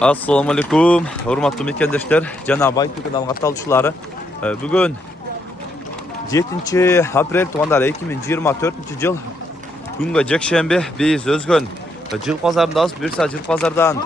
Assalamu alaikum, hurmatly mekendeshler, jana Bayt kanalının katılışçıları. Bugün 7 aprel tuğanlar 2024 yıl günge jekşembe biz özgün jıl pazarındayız. Bir saat jıl pazardan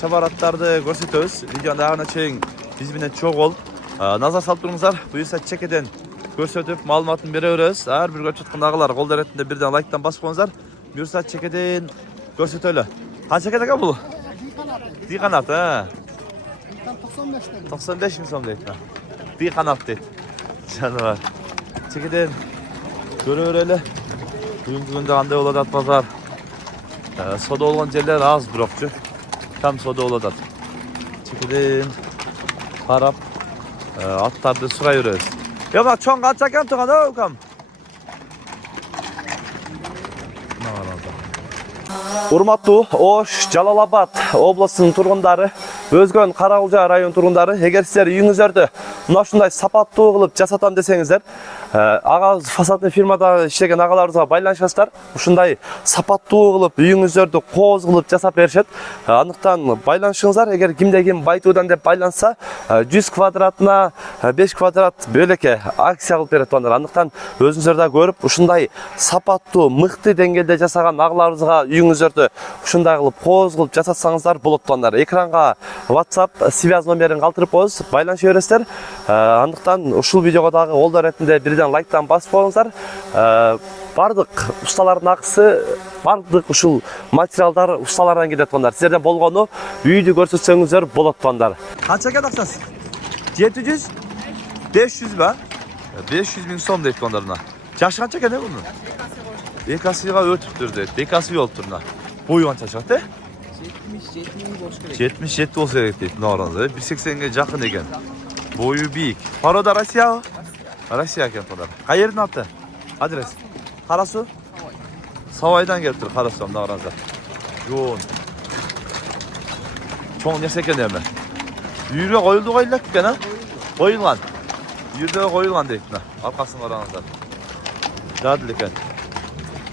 çabaratlardı görsetөбүз. Videonun dağına çeyin biz bilen çok ol. Nazar salıp durыңыздар. Buyursa çekeden көрсөтүп маалыматын бере беребиz. Ар бир көрүп жаткандагылар кол эретинде бирден лайктан басып коюңуздар. Buyursa çekeden көрсөтөлү. Канча экен ага бул? Ди канат, 95 миң сом дейт. Ди канат дейт. Жаныбар. Çekeden көрө берели. Бүгүнкү күндө кандай болот ат базар? Сода болгон жерлер аз бирокчу. Там сода болот ат. Çekeden карап аттарды сурай беребиз. Ya bak çoğun kaçak yaptık hadi bakalım. Urmatlı Oş, Jalalabad облысының тұрғындары, Өзгөн Карагулжа район тұрғындары, егер сіздер үйіңіздерді мына ушундай сапаттуу кылып жасатам десеңиздер, ага фасадный фирмада иштеген агаларыбызга байланышасыздар. Ушундай сапаттуу кылып үйүңүздөрдү кооз кылып жасап беришет. Андыктан байланышыңыздар. Эгер кимде ким Байтуудан деп байланса, 100 квадратына 5 квадрат бөлөкө акция кылып берет ондар. Андыктан өзүңүздөр да көрүп, ушундай сапаттуу, мыкты деңгээлде жасаган агаларыбызга үйүңүздөрдү ушундай кылып кооз кылып жасатсаңыздар болот ондар. Экранга WhatsApp связь номерин калтырып коебуз, байланыша бересиздер. Андыктан ушул видеого дагы колдор эретинде бирден лайктан басып коюңуздар. Бардык усталардын акысы, бардык ушул материалдар усталардан келет ондар. Сиздерден болгону үйдү көрсөтсөңүздөр болот ондар. Канча экен акчасы? 700 500 ба? 500 миң сом дейт ондарына. Жашы канча экен мунун? Экасыга өтүптүр дейт. Экасы болуп турна. Бою канча чыкты? 77 болса керек дейт. Нороза 180ге жакын экен. Бою бийик. Порода Россия. Россия экен порода. Кайердин аты? Адрес. Карасу? Савайдан келип тур, карасам нороза. Жоон. Чоң нерсе экен эми. Үйрө коюлду коюлат экен, а? Коюлган. Үйрө коюлган дейт мына. Аркасын караңыздар. Жадыл экен.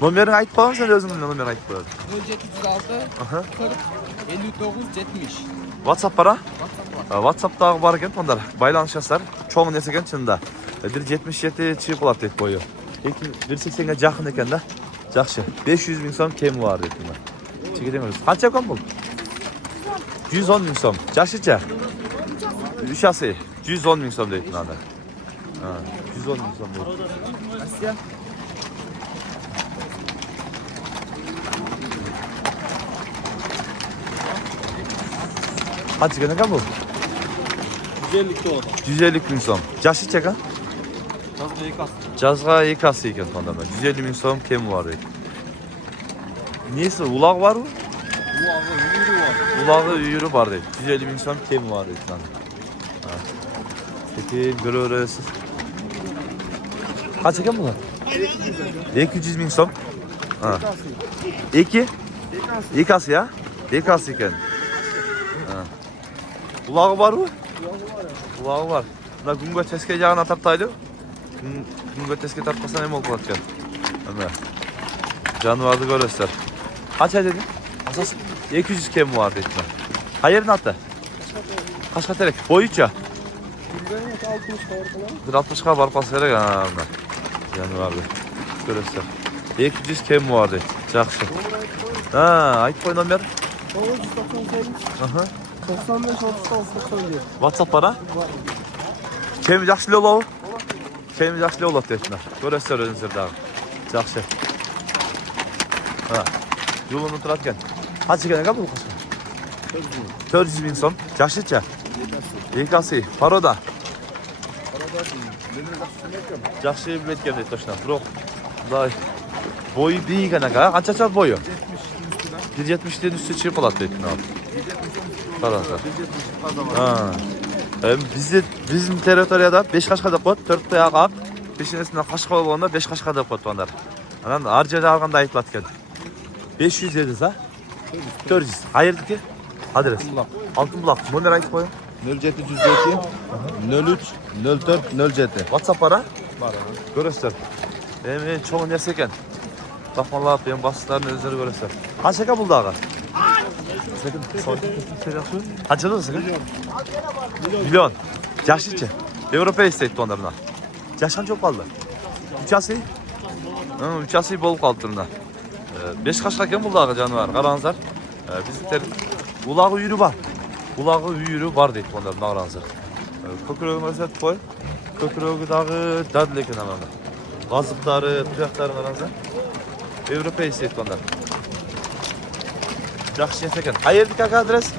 Номерин айтып коюң, сен өзүңдүн номерин айтып коёң. 0706 40 59 70. WhatsApp бара? WhatsApp'тагы бар экен ондар. Байланышасыздар. Чоң нерсе экен чынында. 177 чыгып калат дейт бою. 180ге жакын экен да. Жакшы. 500 миң сом кеми бар дейт мына. Чегеден көрөсүз. Канча экен бул? 110 миң сом. Жакшыча? 3 асы 110 миң сом дейт мына. 110 миң сом дейт. Россия. Kaç gün ekan bu? 150 oldu. 150 ming so'm. Jashi ekan? Жазға екасы. Жазға екасы екен сонда. 150 ming so'm kemi var deydi. Nesi? Ulaq var mı? Ulağı, үйірі var. Ulağı үйірі var deydi. 150 ming so'm kemi var deydi. Peki görüyorsunuz. Kaç ekan bunlar? 200 ming so'm. İki? Ekası ya? Ekası eken. Ulağı var mı? Ulağı var. Buna günge teske yağına tartaylı. Günge teske tartmasan hem olup atacak. Canvardı görürsler. Kaç ay dedin? Asas 200 kemi var dedi. Hayırın attı? Kaç katerek? Boyuca? 60'a barpası gerek. Canvardı. Görürsler. 200 kemi var dedi. Жақсы. Ayıp koy номер? 998. 95 36 91. WhatsApp bana? Kemi жақсы олау? Kemi жақсы олау deydiler. Görürsler özünüzler daha. Жақсы. Yolunu turatken. Kaç eken ekan bu kaçın? 400 ming so'm. Жақшыча? Ekası. Paroda? Жақсы билеткен deydi точно. Бирок boyu büyük aka. Kaç açar boyu? 170'den üstü çıkıp alat deydi abi. Kararsa. Bizim territoriyada 5 kaşka dep koyup, 4 ayak ak, peşinesinden kaşka olganda 5 kaşka dep koyup onlar. Anan ar жерде alganda ayıplat eкен. 500 dediniz ha? 400. Hayırdaki? Adres. Altınbulak. Номер айтып koyun. 0702 03 04 07. WhatsApp var ha? Var. Görürsün. Çoğu neresi eken? Bakmalar ben basıtların özleri görürsen. Kaçaka buldu ağa? Kaç yıl olsun? Milyon. Yaşlıca. Avrupa isteydi onlarına. Yaşan çok kaldı. 3 asıyı? 3 asıyı bol kaldı durumda. 5 kaçlarken buldu ağa canavar. Karanızlar. Bizliklerin ulağı yürü var. Ulağı yürü var deyip onların karanızlar. Köküröğü mesela koy. Köküröğü dağı dadileken alanda. Gazıkları, tüyakları karanızlar. Avrupa isteydi onlar. Yaxşı yetekin. Hayırlı kaka adres?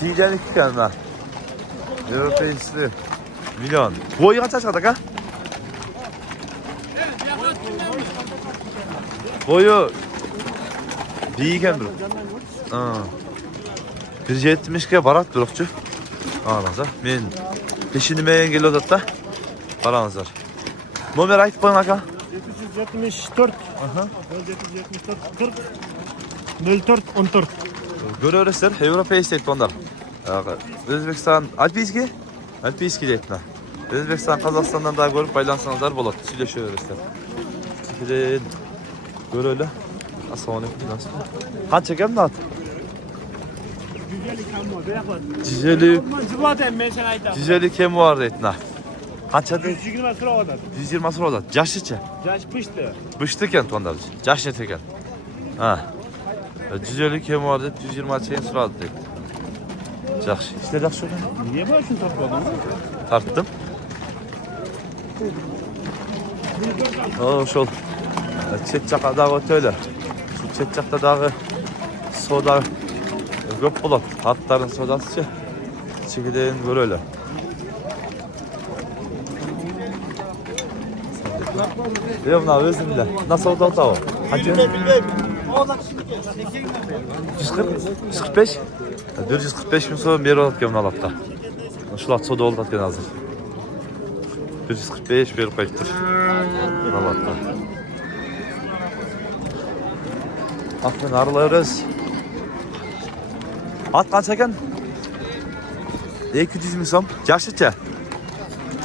Çiğdenik gelme. Avrupa isteydi. Milyon. Boyu kaç aşağıda ha? Boyu büyüken bir. Bir 70'ke barat durukçu. Ağlanızlar. Men peşini engel odatta. Baranızlar. Nomer aytıp koyun aka. 774. Aha. 774 40 04 14. Görüyoruzlar. Avrupa isteydi onlar. Özbekistan Alpiyski? Alpiyski deyitler. Özbekistan Kazakistan'dan daha görüp baylansanızlar болады. Söyleşiyoruzlar. Çikirin. Gör öyle. Assalamu alaikum. Nasıl? Kaç çekem de at? Güzellik ama bırakma. Ciceli, Zıvaten ben sana aytam. ciceli kim var deyitler. Kaç adı? 120 sıra orada. 120 asır oldu. Yaşlıca. Yaş pıştı. Bıştı kent onlar. Yaşlı teken. Ha. Ciceli kim var deyit 120 çeyin sıra aldı deyit. Yaxşı. İşte yaxşı oldu. Niye böyle şunu topladın? Tarttım. Şol. Çetçaka dağı öyle. Şu çetçakta dağı soda yok bulat. Hatların sodası çekilin böyle öyle. Yok buna özümle. Nasıl oldu o? Hadi. 145. 445 bin sonra bir olarak gömün alatta. Şular soda oldu atken hazır. 145 bir koyuptur. Alatta. Atmen arılıyoruz. At kaç eken? 200 bin som. Yaşlıca.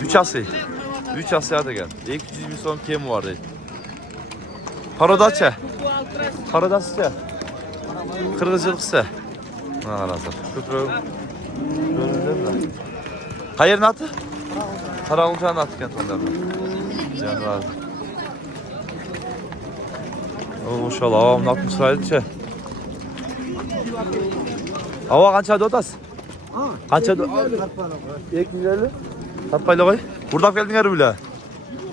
3 ası. 3 asıya da gel. 200 bin som kim var değil. Parodaça. Parodaça. Kırgızcılıksa. Ha razı. Köprü. Görüldü mü? Hayır natı? Karalcağın atı kent onlardan. Canlar. Maşallah avam natım sıraydı çe. Hava kança dotas? Kança dotas? 250. Tartpayla koy. Burada geldin yarı bile.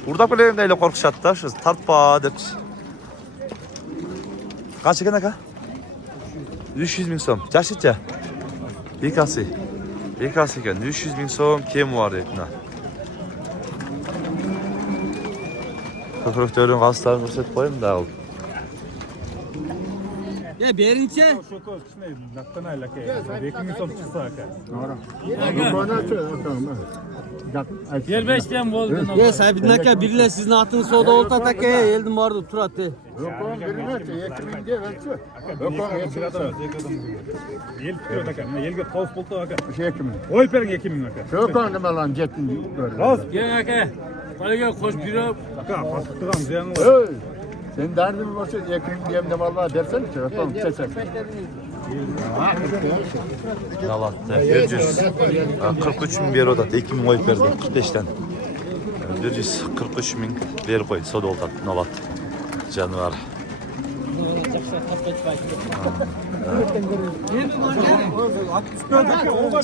Burada bile neyle korkuşattı şu tartpa dep. Kaç eken aka? 300 bin som. Yaşlıca. İkası. İkası eken. 300 bin som kim var etna. Köprüktörün gazlarını gösterip koyayım da oldu. Ya berinçe. Şoko kısmı naktan aylak ya. Bekimi top çıksa aka. Gel beşten bozdun. Ya sahibi nakya birle sizin atın soda olta takaya eldim vardı tur attı. Yel tutuyor aka. Yelge kaos buldu aka. Oy perin ekimin aka. Kaos. Gel aka. Bana gel koş biri. Aka pastıktan ziyanı var. Sen derdin mi varsa yakın diyemde vallahi dersene ki tamam seçer. Nalatta 143 bin bir oda 2 bin oy verdi 45'ten 143 bin bir koy soda oldu nalat canavar.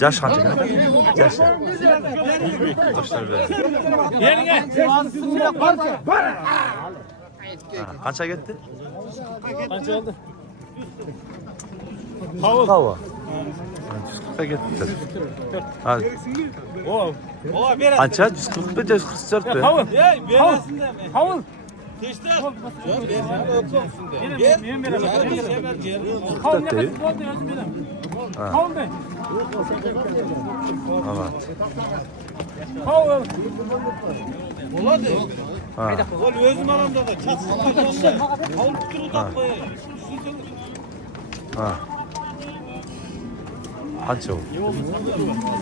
Yaş kanca ne? Yaş. Kaçlar verdi? Yerine. Kança gitti? Kaç oldu? Hava. 140'a gitti. Ha. O. O bir. Kança 141 144 be. Havul. Ya beresinde mi? Havul. Teşte. Havul değil. Havul be. Evet. Havul. Ha. Ol özüm aramda da çatsın. Havul tuturu da koy. Ha. Kança o?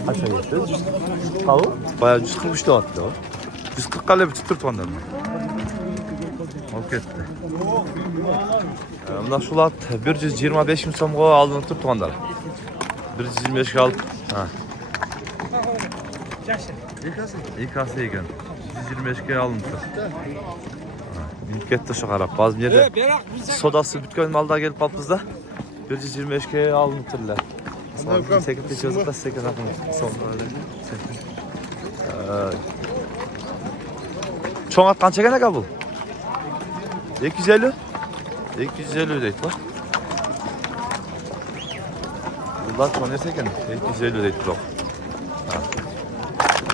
Kança gitti? Hava? Bayağı 143'te attı o. 140 kale bir tuttur ondan mı? Olup ketdi. Mına şul at 125 ming so'mga alınıp tur tuğanlar. 125 ga alıp. Ha. İkası ekan. 125 ga alınıp tur. Minip ketdi şu qarab. Bazı yerde sodası bütken malda gelip kalpbız da 125 ga alınıp turlar. Sonra sekizde çözüp da 8 akın. Sonra çoğun at kança gene kabul? 250? 250 deydi lan. Bunlar çoğun yerse eken 250 deydi bro.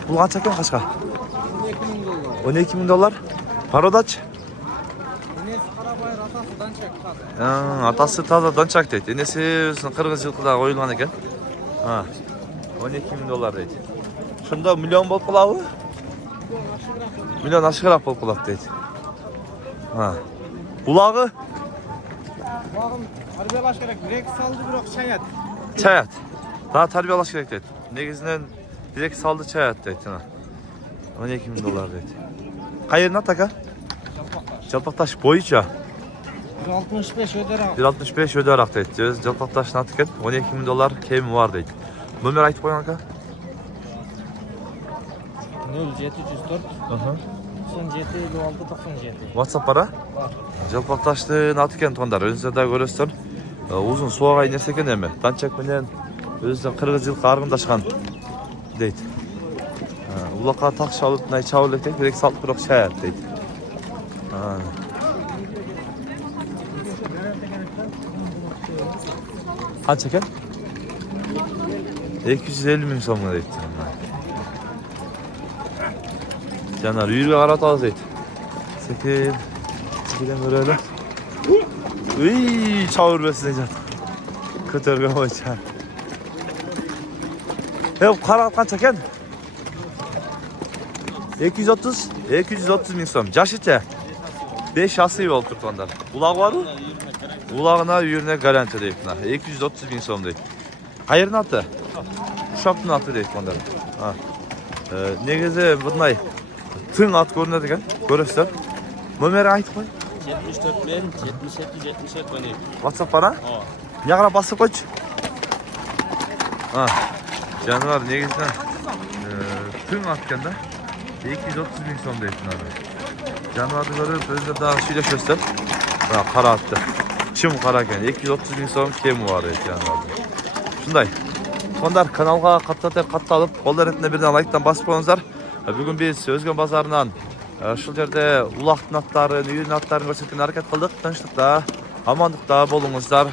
Bu kança eken kaçka? 12 ming dolar. Parodaç? Enesi Karabayır atası dançak. Atası taza dançak deydi. Enesi özünün Kırgız yılkıda koyulgan eken. 12 ming dolar deydi. Şunda milyon bol kulağı? Milyon aşıqıрақ bol kulak deydi. Bulağı? Bağım tarbiyalaş gerek. Direk saldı bırak çayat. Çayat. Daha tarbiyalaş gerek deydi. Negizinden direkt saldı çayat deydi. 12 ming dolar deydi. Qayerine taka? Jalpaqtaş boyunca. 165 öder al. 165 öderak deydi. Öz Jalpaqtaş'ın atıken 12 ming dolar kemi var deydi. Nömer aytıp koyan aka? 0704 97 56 97. WhatsApp para? Jalpaqtaş'ın atıken tuğanдар. Önünüzde de görürsün. Uzun soğuğa inerse eken emi. Dançak menen özünden 40 yıl qargındaşkan deydi. Ulaqqa taqış alıp nay çavırlık deydi. Direkt salıp bırak çayat deydi. Qancha ekan? 250 ming so'mga deydi. Canar uyurga qarab toz deydi. Sekin. Sekidan ko'raylik. Uy, çavur besine can. Ko'targan bo'yicha. Qarab qancha ekan? 230 ming so'm. Jashicha. 5 asıy oldu turtanda. Ulaq var mı? Ulağına yürüne garanti deyip. 230 ming so'm deyip. Qayerning atı? Uşaqning atı deyip onda. Negizi bunday tın at ko'rinadi ekan. Ko'rasizlar. Nomeri aytib qo'y. 74 ben 78 77 12. WhatsApp para? Yaqra basib qo'ychi. Jonivar negizidan tın atganda 230 ming so'm deyip. Jonivarni ko'rib o'zida daha suylashibsizlar. Qara atdi. Chim qara ekan. 230 ming so'm kemi var ekan. Shunday. Sonlar kanalga qattiqlab qo'llar etine birden like'tan basıp qo'yingizlar. Bugun biz Özgön bazarından şul yerde ulaqtın atlarini, uyun atlarini ko'rsatgan harakat qildik. Tinchlikda, amonlikda bo'lingizlar.